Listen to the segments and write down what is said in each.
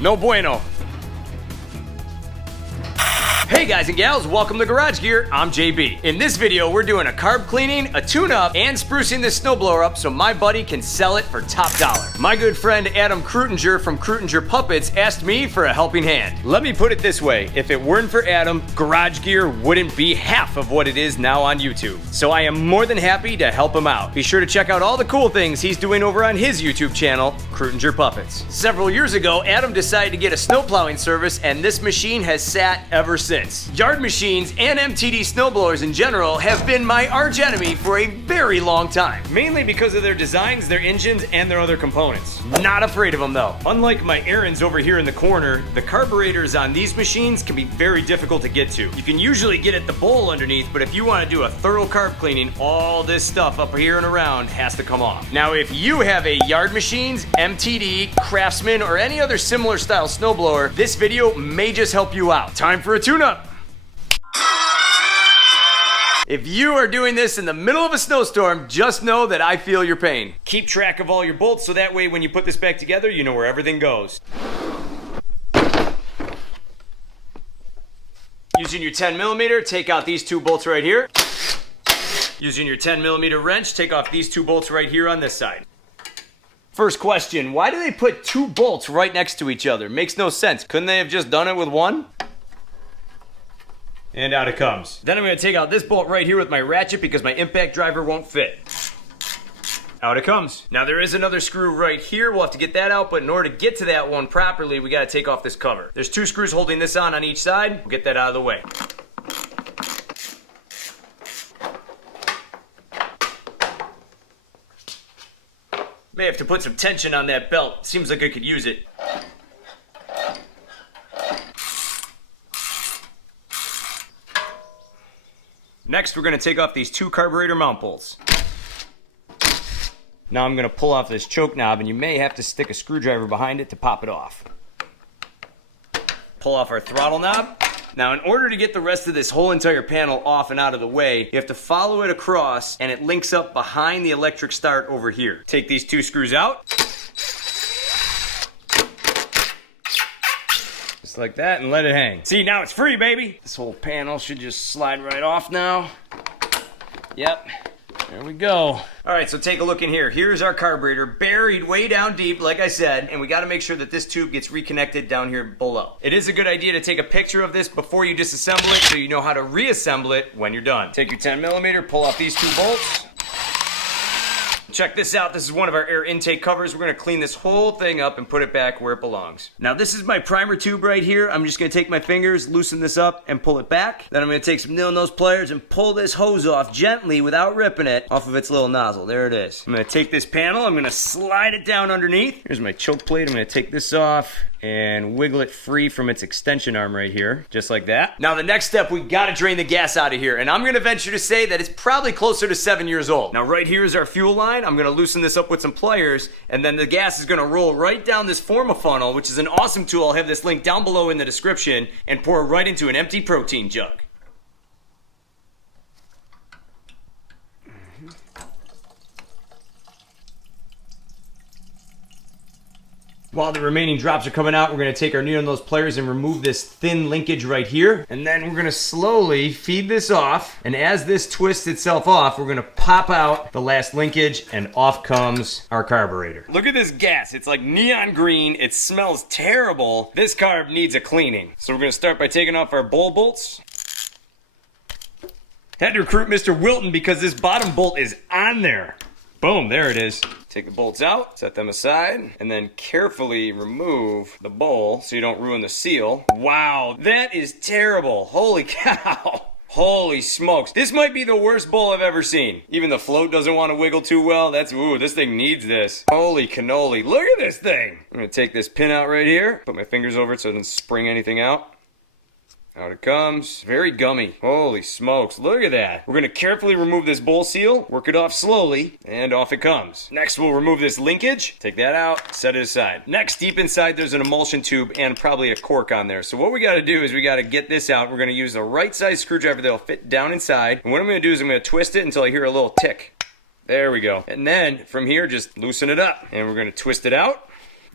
No bueno. Hey guys and gals, welcome to Garage Gear. I'm JB. In this video, we're doing a carb cleaning, a tune-up, and sprucing this snowblower up so my buddy can sell it for top dollar. My good friend Adam Krutinger from Krutinger Puppets asked me for a helping hand. Let me put it this way, if it weren't for Adam, Garage Gear wouldn't be half of what it is now on YouTube. So I am more than happy to help him out. Be sure to check out all the cool things he's doing over on his YouTube channel, Krutinger Puppets. Several years ago, Adam decided to get a snow plowing service, and this machine has sat ever since. Yard machines and MTD snowblowers in general have been my arch enemy for a very long time. Mainly because of their designs, their engines, and their other components. Not afraid of them though. Unlike my errands over here in the corner, the carburetors on these machines can be very difficult to get to. You can usually get at the bowl underneath, but if you want to do a thorough carb cleaning, all this stuff up here and around has to come off. Now if you have a yard machines, MTD, Craftsman, or any other similar style snowblower, this video may just help you out. Time for a tune-up. If you are doing this in the middle of a snowstorm, just know that I feel your pain. Keep track of all your bolts so that way when you put this back together, you know where everything goes. Using your 10mm, take out these two bolts right here. Using your 10mm wrench, take off these two bolts right here on this side. First question, why do they put two bolts right next to each other? Makes no sense. Couldn't they have just done it with one? And out it comes. Then I'm going to take out this bolt right here with my ratchet because my impact driver won't fit. Out it comes. Now there is another screw right here. We'll have to get that out, but in order to get to that one properly, we got to take off this cover. There's two screws holding this on each side. We'll get that out of the way. May have to put some tension on that belt. Seems like I could use it. Next, we're going to take off these two carburetor mount bolts. Now I'm going to pull off this choke knob, and you may have to stick a screwdriver behind it to pop it off. Pull off our throttle knob. Now in order to get the rest of this whole entire panel off and out of the way, you have to follow it across, and it links up behind the electric start over here. Take these two screws out. Like that and let it hang. See, now it's free, baby. This whole panel should just slide right off now. Yep, there we go. All right, so take a look in here. Here's our carburetor buried way down deep, like I said, and we got to make sure that this tube gets reconnected down here below. It is a good idea to take a picture of this before you disassemble it so you know how to reassemble it when you're done. Take your 10mm, pull off these two bolts. Check this out, this is one of our air intake covers. We're gonna clean this whole thing up and put it back where it belongs. Now this is my primer tube right here. I'm just gonna take my fingers, loosen this up, and pull it back. Then I'm gonna take some nail nose pliers and pull this hose off gently without ripping it off of its little nozzle. There it is. I'm gonna take this panel, I'm gonna slide it down underneath. Here's my choke plate, I'm gonna take this off and wiggle it free from its extension arm right here, just like that. Now the next step, we gotta drain the gas out of here, and I'm gonna venture to say that it's probably closer to 7 years old. Now right here is our fuel line. I'm gonna loosen this up with some pliers, and then the gas is gonna roll right down this Forma funnel, which is an awesome tool. I'll have this link down below in the description, and pour right into an empty protein jug. While the remaining drops are coming out, we're going to take our needle nose pliers and remove this thin linkage right here. And then we're going to slowly feed this off. And as this twists itself off, we're going to pop out the last linkage, and off comes our carburetor. Look at this gas. It's like neon green. It smells terrible. This carb needs a cleaning. So we're going to start by taking off our bowl bolts. Had to recruit Mr. Wilton because this bottom bolt is on there. Boom, there it is. Take the bolts out, set them aside, and then carefully remove the bowl so you don't ruin the seal. Wow, that is terrible. Holy cow. Holy smokes. This might be the worst bowl I've ever seen. Even the float doesn't want to wiggle too well. Ooh, this thing needs this. Holy cannoli. Look at this thing. I'm going to take this pin out right here, put my fingers over it so it doesn't spring anything out. Out it comes. Very gummy. Holy smokes. Look at that. We're going to carefully remove this bowl seal, work it off slowly, and off it comes. Next, we'll remove this linkage. Take that out, set it aside. Next, deep inside, there's an emulsion tube and probably a cork on there. So what we got to do is we got to get this out. We're going to use the right size screwdriver that'll fit down inside. And what I'm going to do is I'm going to twist it until I hear a little tick. There we go. And then from here, just loosen it up. And we're going to twist it out.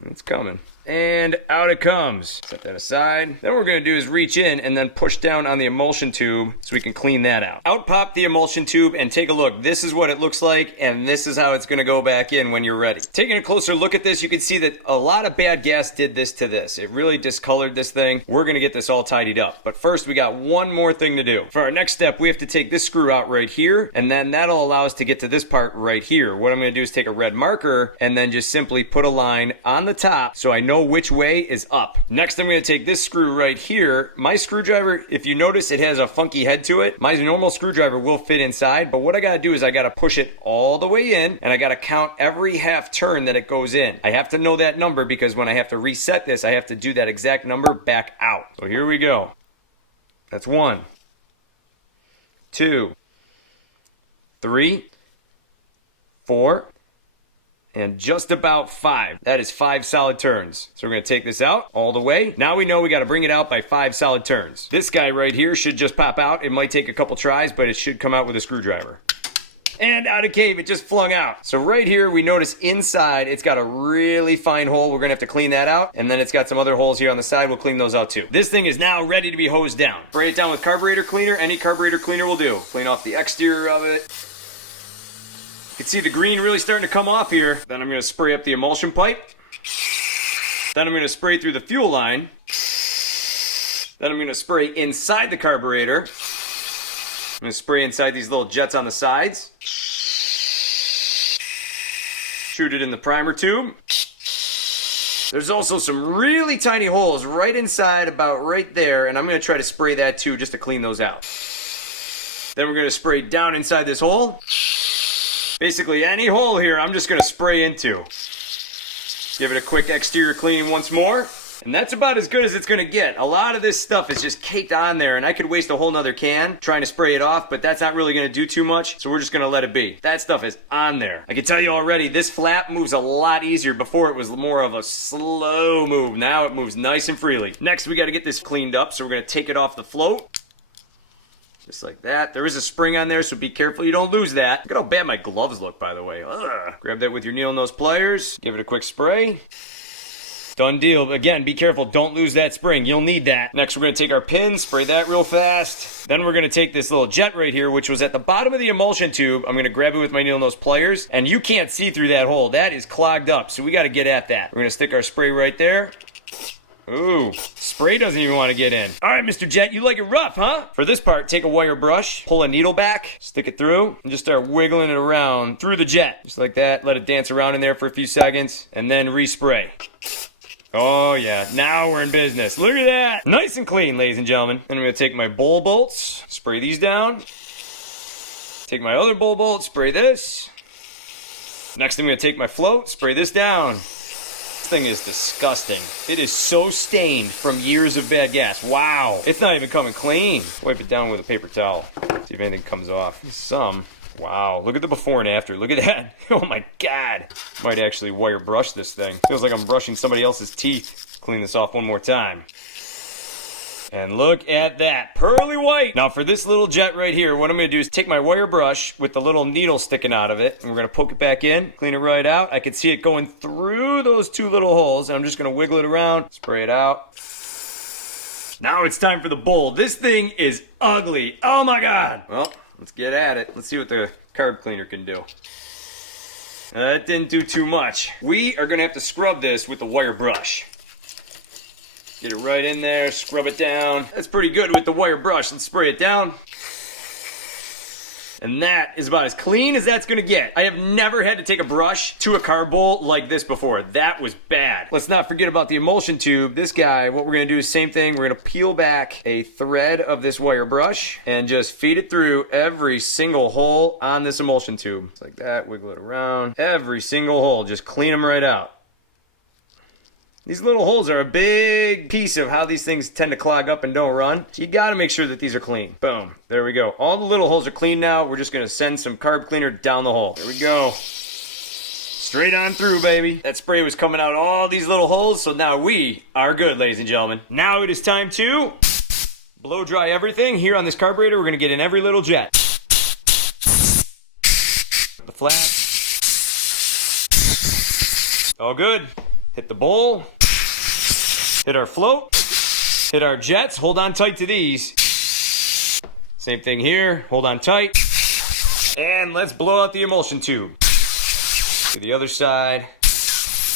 It's coming. And out it comes. Set that aside. Then what we're gonna do is reach in and then push down on the emulsion tube so we can clean that out. Out pop the emulsion tube and take a look. This is what it looks like, and this is how it's gonna go back in when you're ready. Taking a closer look at this, you can see that a lot of bad gas did this to this. It really discolored this thing. We're gonna get this all tidied up. But first, we got one more thing to do. For our next step, we have to take this screw out right here, and then that'll allow us to get to this part right here. What I'm gonna do is take a red marker and then just simply put a line on the top so I know which way is up. Next, I'm going to take this screw right here. My screwdriver, if you notice, it has a funky head to it. My normal screwdriver will fit inside, but what I got to do is I got to push it all the way in, and I got to count every half turn that it goes in. I have to know that number because when I have to reset this, I have to do that exact number back out. So here we go. That's 1, 2, 3, 4, and just about 5. That is 5 solid turns. So we're gonna take this out all the way. Now we know we gotta bring it out by 5 solid turns. This guy right here should just pop out. It might take a couple tries, but it should come out with a screwdriver. And out of cave, it just flung out. So right here, we notice inside, it's got a really fine hole. We're gonna have to clean that out. And then it's got some other holes here on the side. We'll clean those out too. This thing is now ready to be hosed down. Spray it down with carburetor cleaner. Any carburetor cleaner will do. Clean off the exterior of it. You can see the green really starting to come off here. Then I'm going to spray up the emulsion pipe. Then I'm going to spray through the fuel line. Then I'm going to spray inside the carburetor. I'm going to spray inside these little jets on the sides. Shoot it in the primer tube. There's also some really tiny holes right inside, about right there, and I'm going to try to spray that too just to clean those out. Then we're going to spray down inside this hole. Basically any hole here, I'm just gonna spray into. Give it a quick exterior cleaning once more. And that's about as good as it's gonna get. A lot of this stuff is just caked on there, and I could waste a whole nother can trying to spray it off, but that's not really gonna do too much, so we're just gonna let it be. That stuff is on there. I can tell you already, this flap moves a lot easier. Before it was more of a slow move. Now it moves nice and freely. Next, we gotta get this cleaned up, so we're gonna take it off the float. Just like that. There is a spring on there, so be careful you don't lose that. Look at how bad my gloves look, by the way. Ugh. Grab that with your needle nose pliers. Give it a quick spray. Done deal. Again, be careful. Don't lose that spring. You'll need that. Next, we're going to take our pin, spray that real fast. Then we're going to take this little jet right here, which was at the bottom of the emulsion tube. I'm going to grab it with my needle nose pliers, and you can't see through that hole. That is clogged up, so we got to get at that. We're going to stick our spray right there. Ooh, spray doesn't even want to get in. All right, Mr. Jet, you like it rough, huh? For this part, take a wire brush, pull a needle back, stick it through, and just start wiggling it around through the jet. Just like that. Let it dance around in there for a few seconds, and then respray. Oh, yeah. Now we're in business. Look at that. Nice and clean, ladies and gentlemen. Then I'm going to take my bowl bolts, spray these down. Take my other bowl bolt, spray this. Next, I'm going to take my float, spray this down. This thing is disgusting. It is so stained from years of bad gas. Wow. It's not even coming clean. Wipe it down with a paper towel. See if anything comes off. Some. Wow. Look at the before and after. Look at that. Oh my God. Might actually wire brush this thing. Feels like I'm brushing somebody else's teeth. Clean this off one more time. And look at that, pearly white. Now for this little jet right here, what I'm gonna do is take my wire brush with the little needle sticking out of it, and we're gonna poke it back in, clean it right out. I can see it going through those 2 little holes, and I'm just gonna wiggle it around, spray it out. Now it's time for the bowl. This thing is ugly. Oh my God. Well, let's get at it. Let's see what the carb cleaner can do. That didn't do too much. We are gonna have to scrub this with the wire brush. Get it right in there, scrub it down. That's pretty good with the wire brush. Let's spray it down. And that is about as clean as that's gonna get. I have never had to take a brush to a carb bowl like this before. That was bad. Let's not forget about the emulsion tube. This guy, what we're gonna do is same thing. We're gonna peel back a thread of this wire brush and just feed it through every single hole on this emulsion tube. Just like that, wiggle it around. Every single hole, just clean them right out. These little holes are a big piece of how these things tend to clog up and don't run. So you gotta make sure that these are clean. Boom. There we go. All the little holes are clean now. We're just gonna send some carb cleaner down the hole. There we go. Straight on through, baby. That spray was coming out all these little holes, so now we are good, ladies and gentlemen. Now it is time to blow dry everything. Here on this carburetor, we're gonna get in every little jet. The flap. All good. Hit the bowl. Hit our float. Hit our jets. Hold on tight to these. Same thing here. Hold on tight. And let's blow out the emulsion tube. To the other side.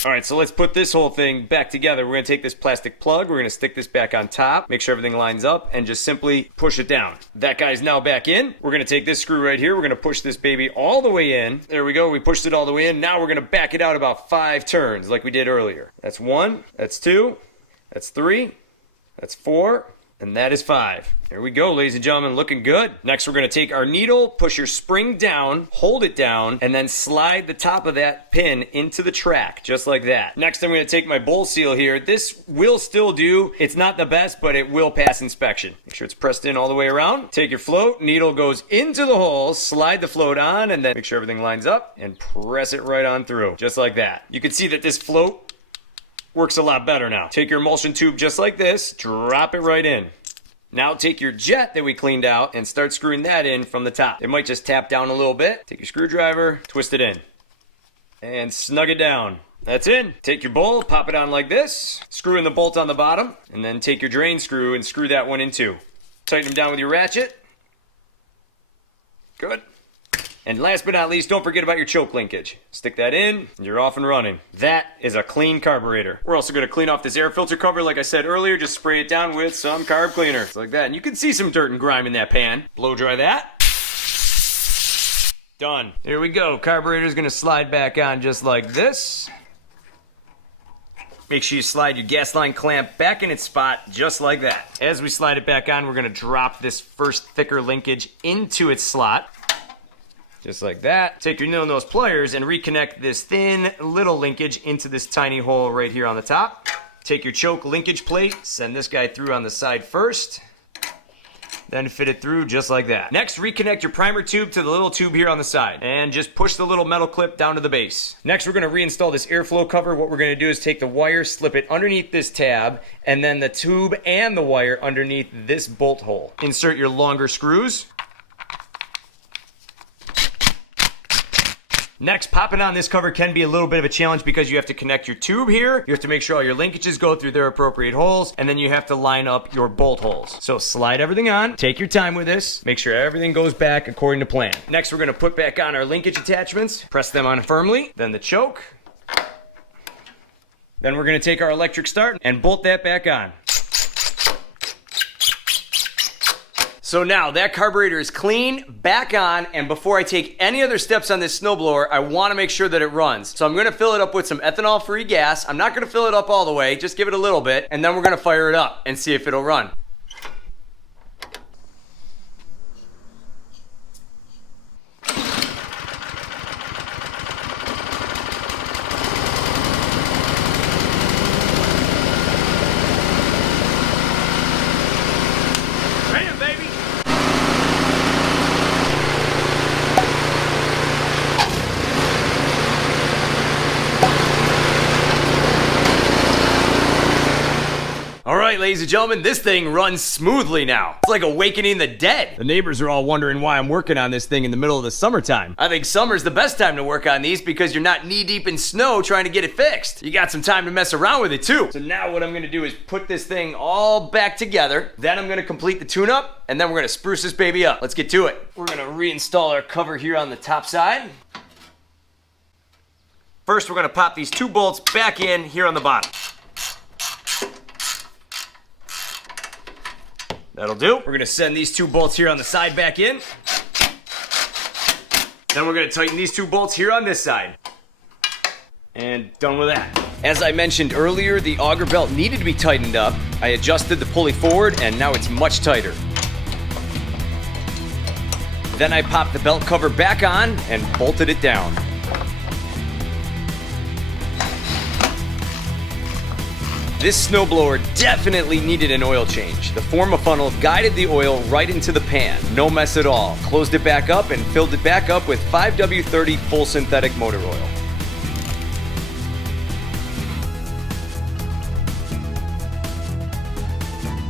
All right, so let's put this whole thing back together. We're gonna take this plastic plug, we're gonna stick this back on top, make sure everything lines up, and just simply push it down. That guy's now back in. We're gonna take this screw right here, we're gonna push this baby all the way in. There we go, we pushed it all the way in. Now we're gonna back it out about 5 turns like we did earlier. That's 1, that's 2, that's 3, that's 4, and that is 5. There we go, ladies and gentlemen, looking good. Next, we're gonna take our needle, push your spring down, hold it down, and then slide the top of that pin into the track, just like that. Next, I'm gonna take my bowl seal here. This will still do. It's not the best, but it will pass inspection. Make sure it's pressed in all the way around. Take your float, needle goes into the hole, slide the float on, and then make sure everything lines up, and press it right on through, just like that. You can see that this float works a lot better now. Take your emulsion tube just like this, drop it right in. Now take your jet that we cleaned out and start screwing that in from the top. It might just tap down a little bit. Take your screwdriver, twist it in, and snug it down. That's in. Take your bowl, pop it on like this, screw in the bolt on the bottom, and then take your drain screw and screw that one in too. Tighten them down with your ratchet. Good. And last but not least, don't forget about your choke linkage. Stick that in, and you're off and running. That is a clean carburetor. We're also gonna clean off this air filter cover, like I said earlier, just spray it down with some carb cleaner. It's like that, and you can see some dirt and grime in that pan. Blow dry that. Done. Here we go, carburetor's gonna slide back on just like this. Make sure you slide your gas line clamp back in its spot, just like that. As we slide it back on, we're gonna drop this first thicker linkage into its slot. Just like that. Take your needle nose pliers and reconnect this thin little linkage into this tiny hole right here on the top. Take your choke linkage plate, send this guy through on the side first, then fit it through just like that. Next, reconnect your primer tube to the little tube here on the side and just push the little metal clip down to the base. Next, we're gonna reinstall this airflow cover. What we're gonna do is take the wire, slip it underneath this tab, and then the tube and the wire underneath this bolt hole. Insert your longer screws. Next, popping on this cover can be a little bit of a challenge because you have to connect your tube here, you have to make sure all your linkages go through their appropriate holes, and then you have to line up your bolt holes. So slide everything on, take your time with this, make sure everything goes back according to plan. Next, we're gonna put back on our linkage attachments, press them on firmly, then the choke. Then we're gonna take our electric start and bolt that back on. So now that carburetor is clean, back on, and before I take any other steps on this snowblower, I want to make sure that it runs. So I'm going to fill it up with some ethanol-free gas. I'm not going to fill it up all the way, just give it a little bit, and then we're going to fire it up and see if it'll run. Alright, ladies and gentlemen, this thing runs smoothly now. It's like awakening the dead. The neighbors are all wondering why I'm working on this thing in the middle of the summertime. I think summer's the best time to work on these because you're not knee-deep in snow trying to get it fixed. You got some time to mess around with it too. So now what I'm gonna do is put this thing all back together. Then I'm gonna complete the tune-up, and then we're gonna spruce this baby up. Let's get to it. We're gonna reinstall our cover here on the top side. First, we're gonna pop these 2 bolts back in here on the bottom. That'll do. We're gonna send these 2 bolts here on the side back in. Then we're gonna tighten these 2 bolts here on this side. And done with that. As I mentioned earlier, the auger belt needed to be tightened up. I adjusted the pulley forward and now it's much tighter. Then I popped the belt cover back on and bolted it down. This snowblower definitely needed an oil change. The Forma funnel guided the oil right into the pan. No mess at all. Closed it back up and filled it back up with 5W30 full synthetic motor oil.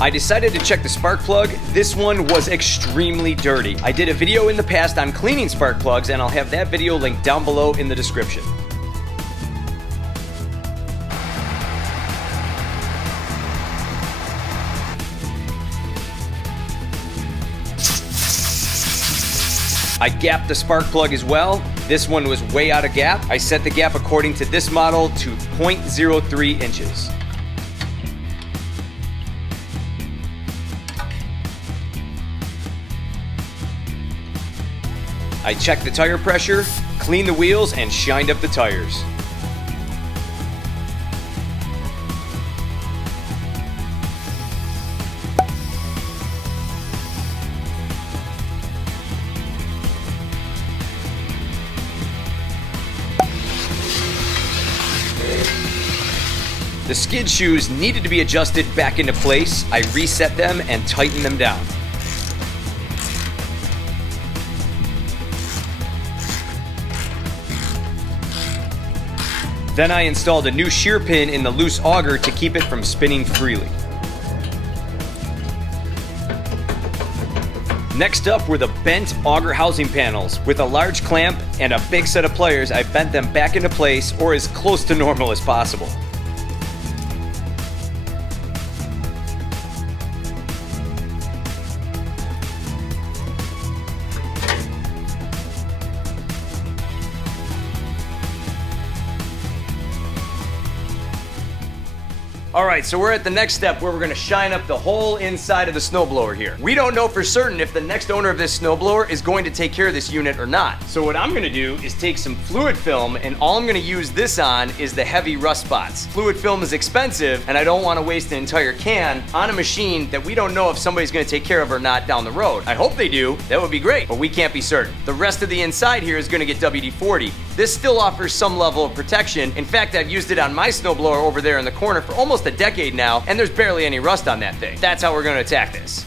I decided to check the spark plug. This one was extremely dirty. I did a video in the past on cleaning spark plugs, and I'll have that video linked down below in the description. I gapped the spark plug as well. This one was way out of gap. I set the gap according to this model to 0.03 inches. I checked the tire pressure, cleaned the wheels, and shined up the tires. The skid shoes needed to be adjusted back into place. I reset them and tightened them down. Then I installed a new shear pin in the loose auger to keep it from spinning freely. Next up were the bent auger housing panels. With a large clamp and a big set of pliers, I bent them back into place or as close to normal as possible. Alright, so we're at the next step where we're going to shine up the whole inside of the snowblower here. We don't know for certain if the next owner of this snowblower is going to take care of this unit or not. So what I'm going to do is take some fluid film, and all I'm going to use this on is the heavy rust spots. Fluid film is expensive, and I don't want to waste an entire can on a machine that we don't know if somebody's going to take care of or not down the road. I hope they do. That would be great, but we can't be certain. The rest of the inside here is going to get WD-40. This still offers some level of protection. In fact, I've used it on my snowblower over there in the corner for almost a decade now, and there's barely any rust on that thing. That's how we're going to attack this.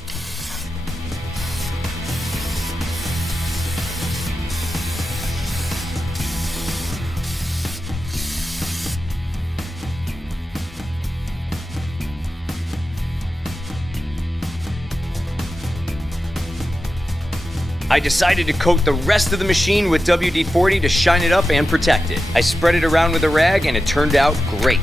I decided to coat the rest of the machine with WD-40 to shine it up and protect it. I spread it around with a rag and it turned out great.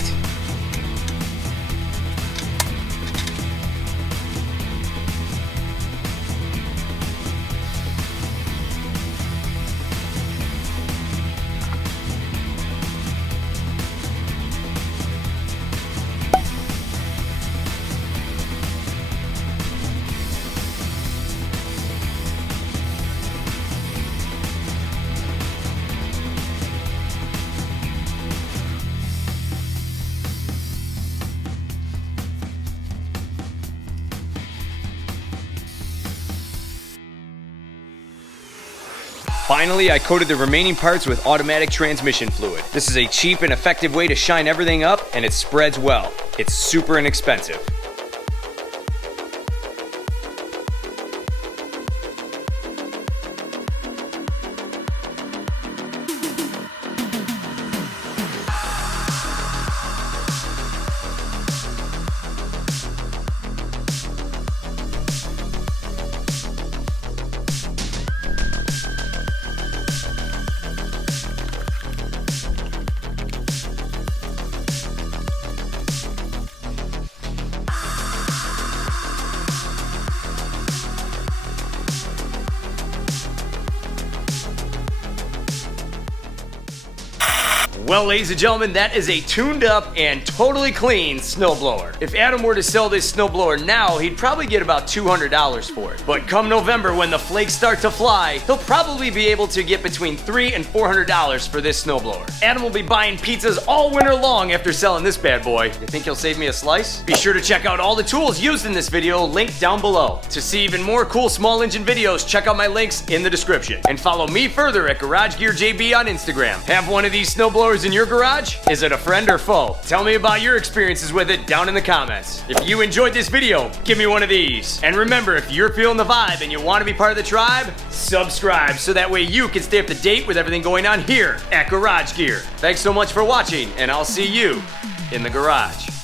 Finally, I coated the remaining parts with automatic transmission fluid. This is a cheap and effective way to shine everything up, and it spreads well. It's super inexpensive. Well, ladies and gentlemen, that is a tuned up and totally clean snowblower. If Adam were to sell this snowblower now, he'd probably get about $200 for it. But come November, when the flakes start to fly, he'll probably be able to get between $300 and $400 for this snowblower. Adam will be buying pizzas all winter long after selling this bad boy. You think he'll save me a slice? Be sure to check out all the tools used in this video, linked down below. To see even more cool small engine videos, check out my links in the description. And follow me further at Garage Gear JB on Instagram. Have one of these snowblowers in your garage? Is it a friend or foe? Tell me about your experiences with it down in the comments. If you enjoyed this video, give me one of these. And remember, if you're feeling the vibe and you want to be part of the tribe, subscribe so that way you can stay up to date with everything going on here at Garage Gear. Thanks so much for watching, and I'll see you in the garage.